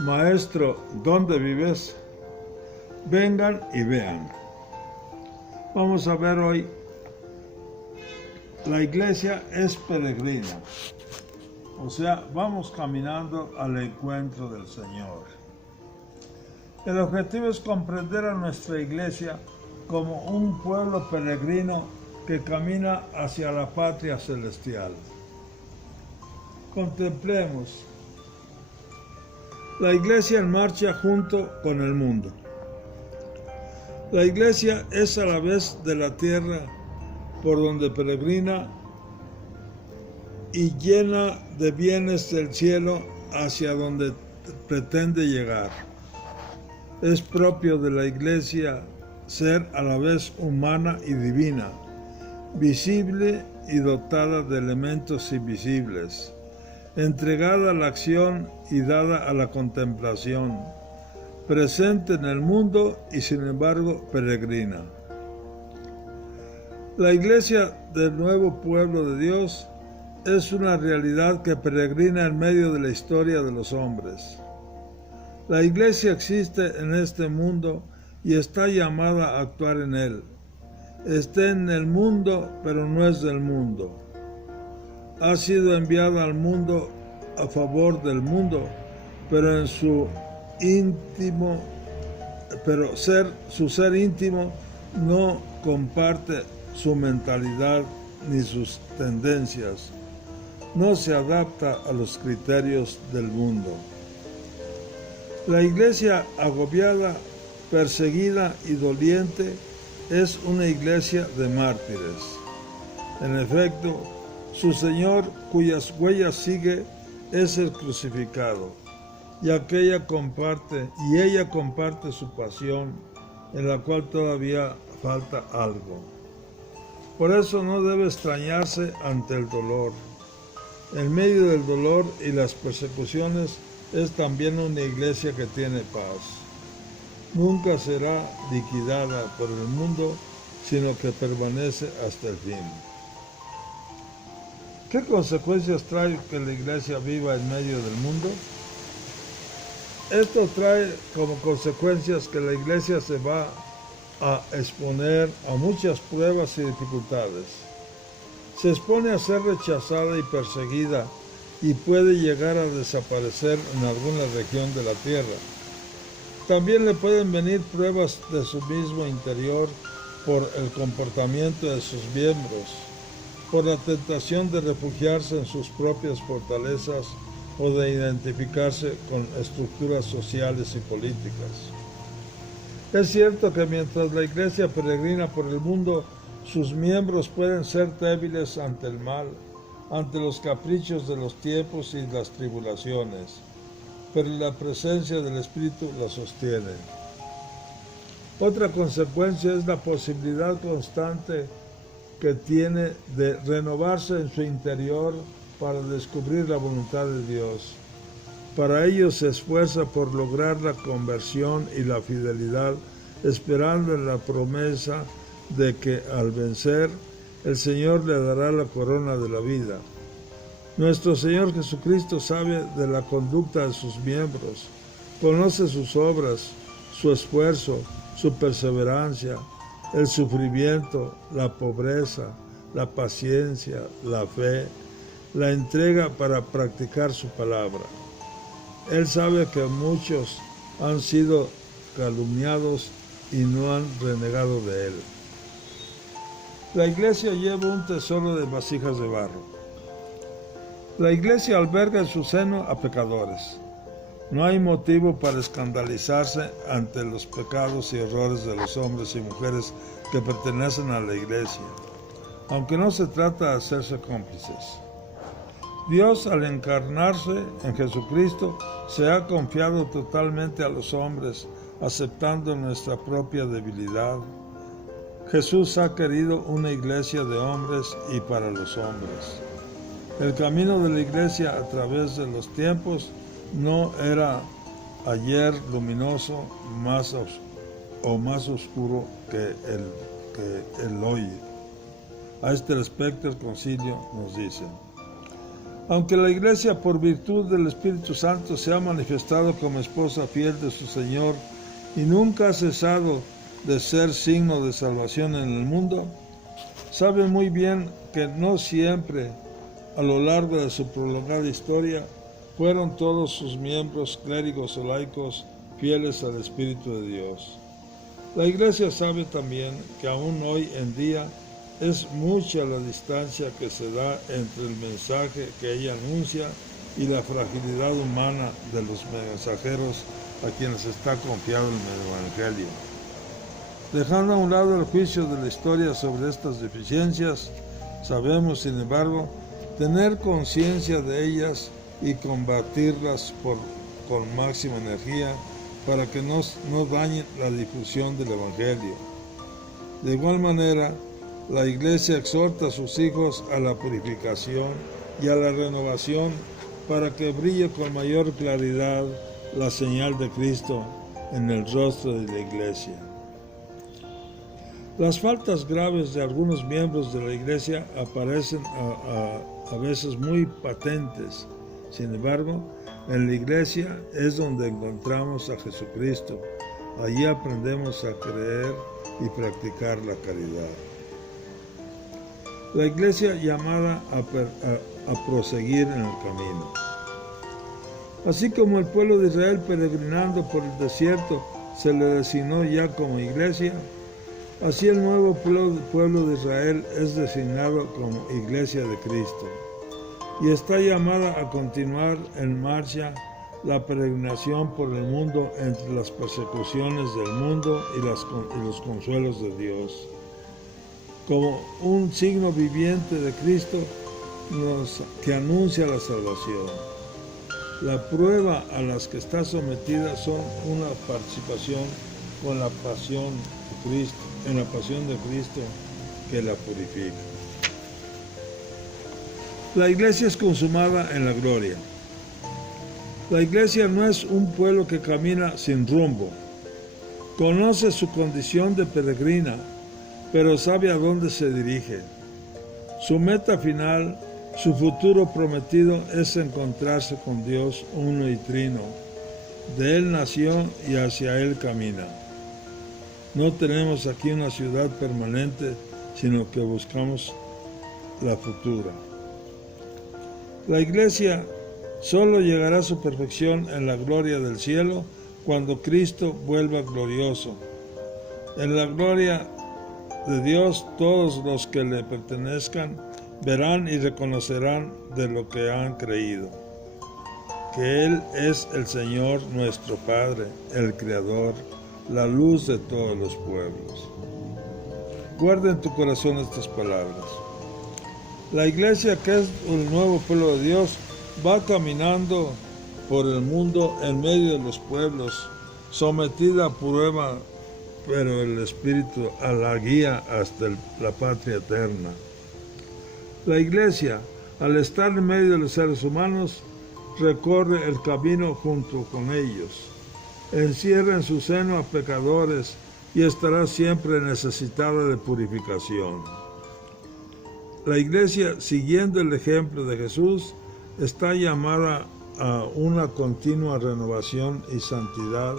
Maestro, ¿dónde vives? Vengan y vean. Vamos a ver hoy, la iglesia es peregrina. O sea, vamos caminando al encuentro del Señor. El objetivo es comprender a nuestra iglesia como un pueblo peregrino que camina hacia la patria celestial. Contemplemos la iglesia en marcha junto con el mundo. La iglesia es a la vez de la tierra por donde peregrina y llena de bienes del cielo hacia donde pretende llegar. Es propio de la iglesia ser a la vez humana y divina, visible y dotada de elementos invisibles, entregada a la acción y dada a la contemplación, presente en el mundo y sin embargo peregrina. La iglesia del nuevo pueblo de Dios es una realidad que peregrina en medio de la historia de los hombres. La iglesia existe en este mundo y está llamada a actuar en él. Está en el mundo, pero no es del mundo. Ha sido enviada al mundo a favor del mundo, pero en su ser íntimo no comparte su mentalidad ni sus tendencias. No se adapta a los criterios del mundo. La iglesia agobiada, perseguida y doliente es una iglesia de mártires. En efecto, su Señor, cuyas huellas sigue, es el crucificado, y ella comparte su pasión, en la cual todavía falta algo. Por eso no debe extrañarse ante el dolor. En medio del dolor y las persecuciones es también una iglesia que tiene paz. Nunca será liquidada por el mundo, sino que permanece hasta el fin. ¿Qué consecuencias trae que la iglesia viva en medio del mundo? Esto trae como consecuencias que la iglesia se va a exponer a muchas pruebas y dificultades. Se expone a ser rechazada y perseguida y puede llegar a desaparecer en alguna región de la tierra. También le pueden venir pruebas de su mismo interior por el comportamiento de sus miembros, por la tentación de refugiarse en sus propias fortalezas o de identificarse con estructuras sociales y políticas. Es cierto que mientras la iglesia peregrina por el mundo, sus miembros pueden ser débiles ante el mal, ante los caprichos de los tiempos y las tribulaciones, pero la presencia del Espíritu la sostiene. Otra consecuencia es la posibilidad constante que tiene de renovarse en su interior para descubrir la voluntad de Dios. Para ello se esfuerza por lograr la conversión y la fidelidad, esperando en la promesa de que al vencer, el Señor le dará la corona de la vida. Nuestro Señor Jesucristo sabe de la conducta de sus miembros, conoce sus obras, su esfuerzo, su perseverancia, el sufrimiento, la pobreza, la paciencia, la fe, la entrega para practicar su palabra. Él sabe que muchos han sido calumniados y no han renegado de él. La iglesia lleva un tesoro de vasijas de barro. La iglesia alberga en su seno a pecadores. No hay motivo para escandalizarse ante los pecados y errores de los hombres y mujeres que pertenecen a la iglesia, aunque no se trata de hacerse cómplices. Dios, al encarnarse en Jesucristo, se ha confiado totalmente a los hombres, aceptando nuestra propia debilidad. Jesús ha querido una iglesia de hombres y para los hombres. El camino de la iglesia a través de los tiempos no era ayer luminoso más oscuro que el hoy. A este respecto el concilio nos dice: Aunque la Iglesia, por virtud del Espíritu Santo, se ha manifestado como esposa fiel de su Señor y nunca ha cesado de ser signo de salvación en el mundo, sabe muy bien que no siempre, a lo largo de su prolongada historia, fueron todos sus miembros, clérigos o laicos, fieles al Espíritu de Dios. La Iglesia sabe también que aún hoy en día es mucha la distancia que se da entre el mensaje que ella anuncia y la fragilidad humana de los mensajeros a quienes está confiado el Evangelio. Dejando a un lado el juicio de la historia sobre estas deficiencias, sabemos, sin embargo, tener conciencia de ellas y combatirlas con máxima energía para que no dañen la difusión del Evangelio. De igual manera, la Iglesia exhorta a sus hijos a la purificación y a la renovación para que brille con mayor claridad la señal de Cristo en el rostro de la Iglesia. Las faltas graves de algunos miembros de la Iglesia aparecen a veces muy patentes. Sin embargo, en la Iglesia es donde encontramos a Jesucristo. Allí aprendemos a creer y practicar la caridad. La Iglesia llamada a proseguir en el camino. Así como el pueblo de Israel peregrinando por el desierto se le designó ya como Iglesia, así el nuevo pueblo de Israel es designado como Iglesia de Cristo y está llamada a continuar en marcha la peregrinación por el mundo entre las persecuciones del mundo y los consuelos de Dios. Como un signo viviente de Cristo que anuncia la salvación. La prueba a las que está sometida son una participación con la pasión de Cristo, en la pasión de Cristo que la purifica. La Iglesia es consumada en la gloria. La Iglesia no es un pueblo que camina sin rumbo. Conoce su condición de peregrina, pero sabe a dónde se dirige. Su meta final, su futuro prometido es encontrarse con Dios uno y trino. De Él nació y hacia Él camina. No tenemos aquí una ciudad permanente, sino que buscamos la futura. La Iglesia solo llegará a su perfección en la gloria del cielo cuando Cristo vuelva glorioso. En la gloria de Dios, todos los que le pertenezcan verán y reconocerán de lo que han creído, que Él es el Señor nuestro Padre, el Creador, la luz de todos los pueblos. Guarda en tu corazón estas palabras. La Iglesia, que es el nuevo pueblo de Dios, va caminando por el mundo en medio de los pueblos, sometida a prueba, pero el Espíritu a la guía hasta la patria eterna. La Iglesia, al estar en medio de los seres humanos, recorre el camino junto con ellos. Encierra en su seno a pecadores y estará siempre necesitada de purificación. La Iglesia, siguiendo el ejemplo de Jesús, está llamada a una continua renovación y santidad,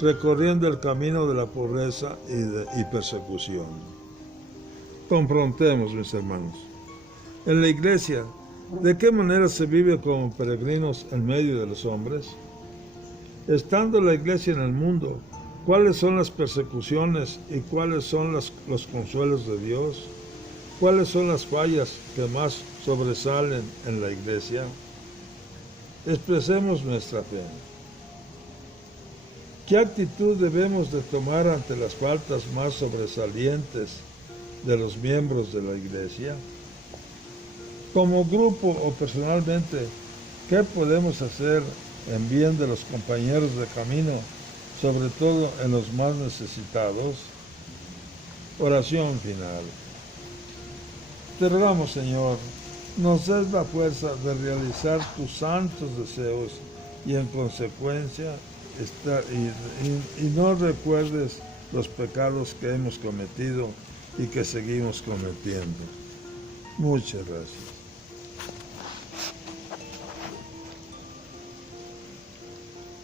recorriendo el camino de la pobreza y persecución. Confrontemos, mis hermanos. En la Iglesia, ¿de qué manera se vive como peregrinos en medio de los hombres? Estando la Iglesia en el mundo, ¿cuáles son las persecuciones y cuáles son los consuelos de Dios? ¿Cuáles son las fallas que más sobresalen en la Iglesia? Expresemos nuestra fe. ¿Qué actitud debemos de tomar ante las faltas más sobresalientes de los miembros de la Iglesia? Como grupo o personalmente, ¿qué podemos hacer en bien de los compañeros de camino, sobre todo en los más necesitados? Oración final. Te rogamos, Señor, nos des la fuerza de realizar tus santos deseos y en consecuencia y no recuerdes los pecados que hemos cometido y que seguimos cometiendo. Muchas gracias.